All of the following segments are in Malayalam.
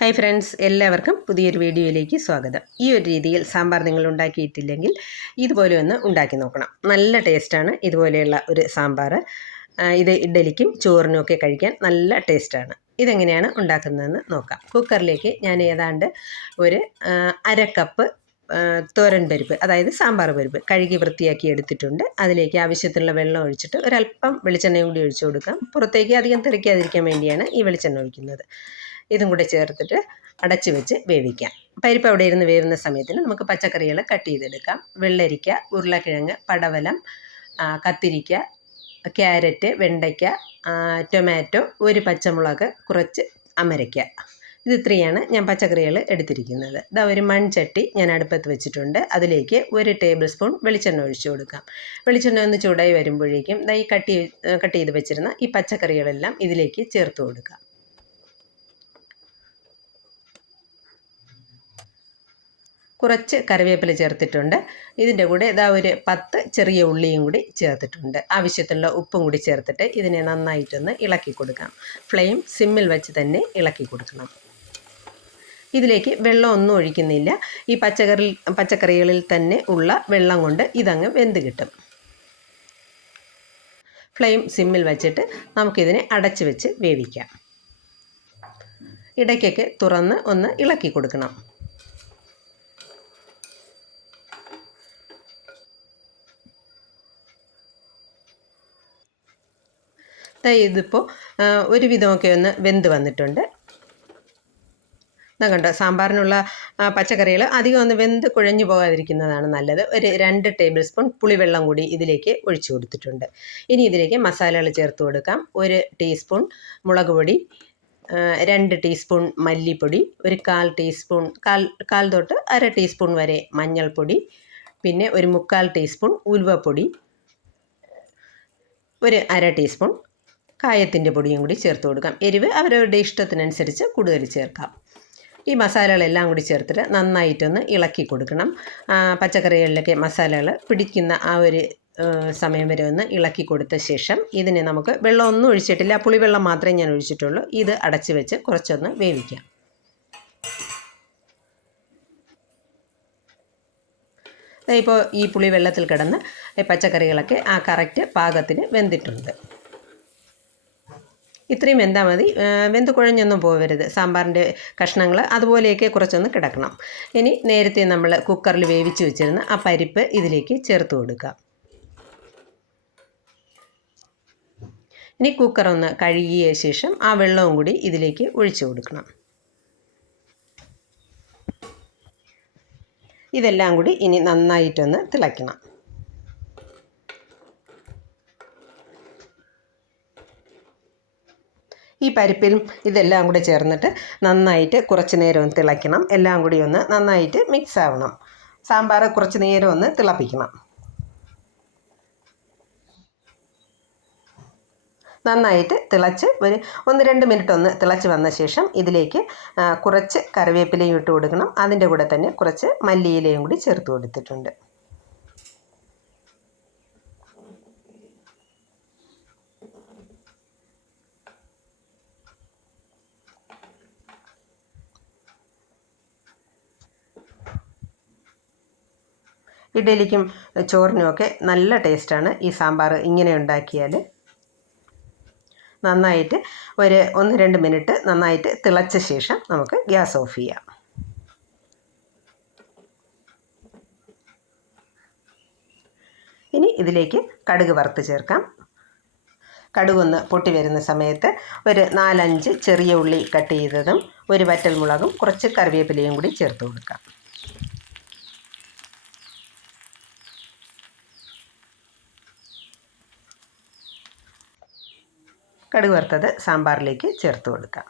ഹായ് ഫ്രണ്ട്സ് എല്ലാവർക്കും പുതിയൊരു വീഡിയോയിലേക്ക് സ്വാഗതം. ഈ ഒരു രീതിയിൽ സാമ്പാർ നിങ്ങൾ ഉണ്ടാക്കിയിട്ടില്ലെങ്കിൽ ഇതുപോലെ ഒന്ന് ഉണ്ടാക്കി നോക്കണം. നല്ല ടേസ്റ്റാണ് ഇതുപോലെയുള്ള ഒരു സാമ്പാർ ഇത് ഇഡ്ഡലിക്കും ചോറിനും ഒക്കെ കഴിക്കാൻ നല്ല ടേസ്റ്റാണ് ഇതെങ്ങനെയാണ് ഉണ്ടാക്കുന്നതെന്ന് നോക്കാം. കുക്കറിലേക്ക് ഞാൻ ഏതാണ്ട് ഒരു അര കപ്പ് തോരൻ പരിപ്പ് അതായത് സാമ്പാർ പരിപ്പ് കഴുകി വൃത്തിയാക്കി എടുത്തിട്ടുണ്ട്. അതിലേക്ക് ആവശ്യത്തിനുള്ള വെള്ളം ഒഴിച്ചിട്ട് ഒരല്പം വെളിച്ചെണ്ണയും കൂടി ഒഴിച്ചു കൊടുക്കാം. പുറത്തേക്ക് അധികം തെറിക്കാതിരിക്കാൻ വേണ്ടിയാണ് ഈ വെളിച്ചെണ്ണ ഒഴിക്കുന്നത്. ഇതും കൂടെ ചേർത്തിട്ട് അടച്ച് വെച്ച് വേവിക്കാം. പരിപ്പ് അവിടെ ഇരുന്ന് വേവുന്ന സമയത്തിന് നമുക്ക് പച്ചക്കറികൾ കട്ട് ചെയ്തെടുക്കാം. വെള്ളരിക്ക ഉരുളക്കിഴങ്ങ് പടവലം കത്തിരിക്ക ക്യാരറ്റ് വെണ്ടയ്ക്ക ടൊമാറ്റോ ഒരു പച്ചമുളക് കുറച്ച് അമരയ്ക്ക. ഇത് ഇത്രയാണ് ഞാൻ പച്ചക്കറികൾ എടുത്തിരിക്കുന്നത്. ഇതാ ഒരു മൺചട്ടി ഞാൻ അടുപ്പത്ത് വെച്ചിട്ടുണ്ട്. അതിലേക്ക് ഒരു ടേബിൾ സ്പൂൺ വെളിച്ചെണ്ണ ഒഴിച്ചു കൊടുക്കാം. വെളിച്ചെണ്ണ ഒന്ന് ചൂടായി വരുമ്പോഴേക്കും ഇതാ ഈ കട്ട് കട്ട് ചെയ്ത് വെച്ചിരുന്ന ഈ പച്ചക്കറികളെല്ലാം ഇതിലേക്ക് ചേർത്ത് കൊടുക്കാം. കുറച്ച് കറിവേപ്പില ചേർത്തിട്ടുണ്ട്. ഇതിന്റെ കൂടെ ഇതാ ഒരു പത്ത് ചെറിയ ഉള്ളിയും കൂടി ചേർത്തിട്ടുണ്ട്. ആവശ്യത്തിനുള്ള ഉപ്പും കൂടി ചേർത്തിട്ട് ഇതിനെ നന്നായിട്ടൊന്ന് ഇളക്കി കൊടുക്കാം. ഫ്ലെയിം സിമ്മിൽ വെച്ച് തന്നെ ഇളക്കി കൊടുക്കണം. ഇതിലേക്ക് വെള്ളം ഒന്നും ഒഴിക്കുന്നില്ല. ഈ പച്ചക്കറി പച്ചക്കറികളിൽ തന്നെ ഉള്ള വെള്ളം കൊണ്ട് ഇതങ്ങ് വെന്ത് കിട്ടും. ഫ്ലെയിം സിമ്മിൽ വെച്ചിട്ട് നമുക്കിതിനെ അടച്ച് വെച്ച് വേവിക്കാം. ഇടയ്ക്കൊക്കെ തുറന്ന് ഒന്ന് ഇളക്കി കൊടുക്കണം. ദാ ഇതിപ്പോൾ ഒരു ഒരുവിധമൊക്കെ ഒന്ന് വെന്ത് വന്നിട്ടുണ്ട്. കണ്ടോ സാമ്പാറിനുള്ള പച്ചക്കറികൾ അധികം ഒന്ന് വെന്ത് കുഴഞ്ഞു പോകാതിരിക്കുന്നതാണ് നല്ലത്. ഒരു രണ്ട് ടേബിൾ സ്പൂൺ പുളിവെള്ളം കൂടി ഇതിലേക്ക് ഒഴിച്ചു കൊടുത്തിട്ടുണ്ട്. ഇനി ഇതിലേക്ക് മസാലകൾ ചേർത്ത് കൊടുക്കാം. ഒരു ടീസ്പൂൺ മുളക് പൊടി രണ്ട് ടീസ്പൂൺ മല്ലിപ്പൊടി ഒരു കാൽ ടീസ്പൂൺ കാൽ കാൽ തൊട്ട് അര ടീസ്പൂൺ വരെ മഞ്ഞൾപ്പൊടി പിന്നെ ഒരു മുക്കാൽ ടീസ്പൂൺ ഉലുവപ്പൊടി ഒരു അര ടീസ്പൂൺ കായത്തിന്റെ പൊടിയും കൂടി ചേർത്ത് കൊടുക്കാം. എരിവ് അവരവരുടെ ഇഷ്ടത്തിനനുസരിച്ച് കൂടുതൽ ചേർക്കാം. ഈ മസാലകളെല്ലാം കൂടി ചേർത്തിട്ട് നന്നായിട്ടൊന്ന് ഇളക്കി കൊടുക്കണം. പച്ചക്കറികളിലൊക്കെ മസാലകൾ പിടിക്കുന്ന ആ ഒരു സമയം വരെ ഒന്ന് ഇളക്കി കൊടുത്ത ശേഷം ഇതിനെ നമുക്ക് വെള്ളം ഒന്നും ഒഴിച്ചിട്ടില്ല. പുളിവെള്ളം മാത്രമേ ഞാൻ ഒഴിച്ചിട്ടുള്ളൂ. ഇത് അടച്ച് വെച്ച് കുറച്ചൊന്ന് വേവിക്കാം. ഇപ്പോൾ ഈ പുളി വെള്ളത്തിൽ കിടന്ന് പച്ചക്കറികളൊക്കെ ആ കറക്റ്റ് പാകത്തിന് വെന്തിട്ടുണ്ട്. ഇത്രയും വെന്താൽ മതി. വെന്ത് കുഴഞ്ഞൊന്നും പോകരുത് സാമ്പാറിന്റെ കഷ്ണങ്ങൾ അതുപോലെയൊക്കെ കുറച്ചൊന്ന് കിടക്കണം. ഇനി നേരത്തെ നമ്മൾ കുക്കറിൽ വേവിച്ച് വെച്ചിരുന്ന ആ പരിപ്പ് ഇതിലേക്ക് ചേർത്ത് കൊടുക്കാം. ഇനി കുക്കർ ഒന്ന് കഴുകിയ ശേഷം ആ വെള്ളവും കൂടി ഇതിലേക്ക് ഒഴിച്ചു കൊടുക്കണം. ഇതെല്ലാം കൂടി ഇനി നന്നായിട്ടൊന്ന് തിളയ്ക്കണം. ഈ പരിപ്പിലും ഇതെല്ലാം കൂടി ചേർന്നിട്ട് നന്നായിട്ട് കുറച്ച് നേരം ഒന്ന് തിളയ്ക്കണം. എല്ലാം കൂടി ഒന്ന് നന്നായിട്ട് മിക്സ് ആവണം. സാമ്പാർ കുറച്ച് നേരം ഒന്ന് തിളപ്പിക്കണം. നന്നായിട്ട് തിളച്ച് ഒരു ഒന്ന് രണ്ട് മിനിറ്റ് ഒന്ന് തിളച്ച് വന്ന ശേഷം ഇതിലേക്ക് കുറച്ച് കറിവേപ്പിലയും ഇട്ട് കൊടുക്കണം. അതിന്റെ കൂടെ തന്നെ കുറച്ച് മല്ലിയിലയും കൂടി ചേർത്ത് കൊടുത്തിട്ടുണ്ട്. ഇഡലിക്കും ചോറിനുമൊക്കെ നല്ല ടേസ്റ്റാണ് ഈ സാമ്പാർ ഇങ്ങനെ ഉണ്ടാക്കിയാൽ നന്നായിട്ട് ഒരു ഒന്ന് രണ്ട് മിനിറ്റ് നന്നായിട്ട് തിളച്ച ശേഷം നമുക്ക് ഗ്യാസ് ഓഫ് ചെയ്യാം. ഇനി ഇതിലേക്ക് കടുക് വറുത്ത് ചേർക്കാം. കടുകൊന്ന് പൊട്ടി വരുന്ന സമയത്ത് ഒരു നാലഞ്ച് ചെറിയ ഉള്ളി കട്ട് ചെയ്തതും ഒരു വറ്റൽമുളകും കുറച്ച് കറിവേപ്പിലയും കൂടി ചേർത്ത് കൊടുക്കാം. കടുക് വറുത്തത് സാമ്പാറിലേക്ക് ചേർത്ത് കൊടുക്കാം.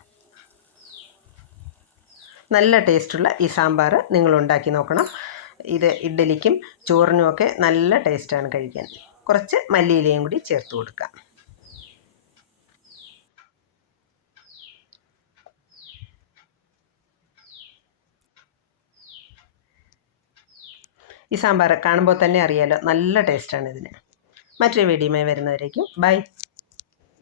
നല്ല ടേസ്റ്റുള്ള ഈ സാമ്പാർ നിങ്ങൾ ഉണ്ടാക്കി നോക്കണം. ഇത് ഇഡ്ഡലിക്കും ചോറിനുമൊക്കെ നല്ല ടേസ്റ്റാണ് കഴിക്കാൻ. കുറച്ച് മല്ലിയിലയും കൂടി ചേർത്ത് കൊടുക്കാം. ഈ സാമ്പാർ കാണുമ്പോൾ തന്നെ അറിയാലോ നല്ല ടേസ്റ്റാണ് ഇതിന്. മറ്റൊരു വീഡിയോയുമായി വരുന്നവരേക്കും ബൈ.